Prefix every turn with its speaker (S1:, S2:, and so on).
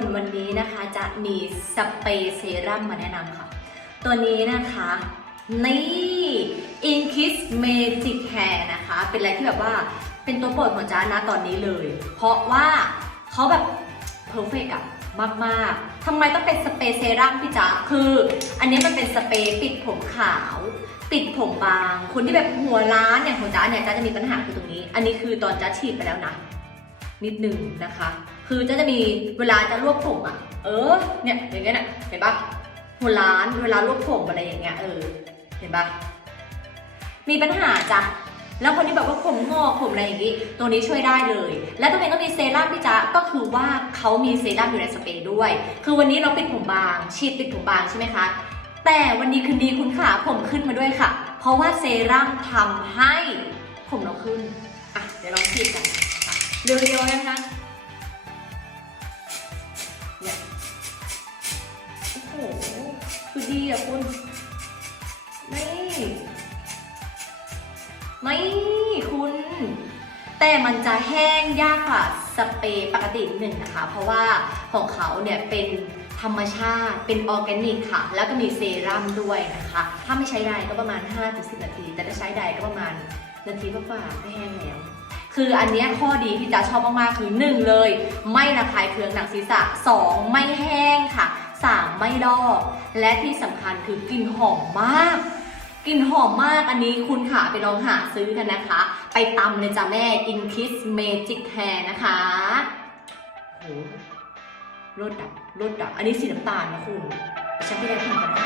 S1: นวันนี้นะคะจะมีสเปรย์เซรั่มมาแนะนำค่ะ ตัวนี้นะคะ นี่ Inkis Magic Hair นะคะเป็นอะไรที่แบบว่าเป็นตัวโปรดของจ้านะตอนนี้เลย เพราะว่าเขาแบบเพอร์เฟกต์อะมากๆทำไมต้องเป็นสเปรย์เซรั่มพี่จ๋าคือ อันนี้มันเป็นสเปรย์ปิดผมขาว ปิดผมบาง คนที่แบบหัวร้านอย่างของจ้าเนี่ยจ้าจะมีปัญหาคือตรงนี้ อันนี้คือตอนจ้าฉีดไปแล้วนะ นิดนึงนะคะคือจะจะมีเวลาจะรวบผมอ่ะ เออ เนี่ยอย่างเงี้ยน่ะเห็นปะหัวล้านเวลารวบผมอะไรอย่างเงี้ยเออ เห็นปะมีปัญหาจ้ะ แล้วคนที่แบบว่าผมงอกผมอะไรอย่างงี้ตัวนี้ช่วยได้เลย และตัวเองก็มีเซรั่มพี่จ๊ะก็คือว่าเขามีเซรั่มอยู่ในสเปรย์ด้วย คือวันนี้เราปิดผมบาง ฉีดปิดผมบางใช่ไหมคะ แต่วันนี้คืนดีคุณขาผมขึ้นมาด้วยค่ะ เพราะว่าเซรั่มทำให้ผมเราขึ้น อ่ะเดี๋ยวลองฉีดกัน เร็วๆนะคะดีอ่ะคุณนี่ไม่ คุณ แต่มันจะแห้งยากกว่าสเปรย์ปกติหนึ่งนะคะ เพราะว่าของเขาเนี่ยเป็นธรรมชาติ เป็นออร์แกนิกค่ะ แล้วก็มีเซรั่มด้วยนะคะ ถ้าไม่ใช้ใดก็ประมาณ 5-10 นาที แต่ถ้าใช้ใดก็ประมาณนาทีกว่าๆก็แห้งแล้ว คืออันนี้ข้อดีที่จะชอบมากๆ คือ 1 เลย ไม่ระคายเคืองหนังศีรษะ 2 ไม่แห้งค่ะ3ไม่ดอก และที่สำคัญคือกลิ่นหอมมากกลิ่นหอมมากอันนี้คุณค่ะไปลองหาซื้อกันนะคะ ไปตำเลยจ้าแม่ In Kiss Magic Hair นะคะโหรสดับรสดับอันนี้สีน้ำตาลนะคุณฉันไม่ได้พิมพ์กัน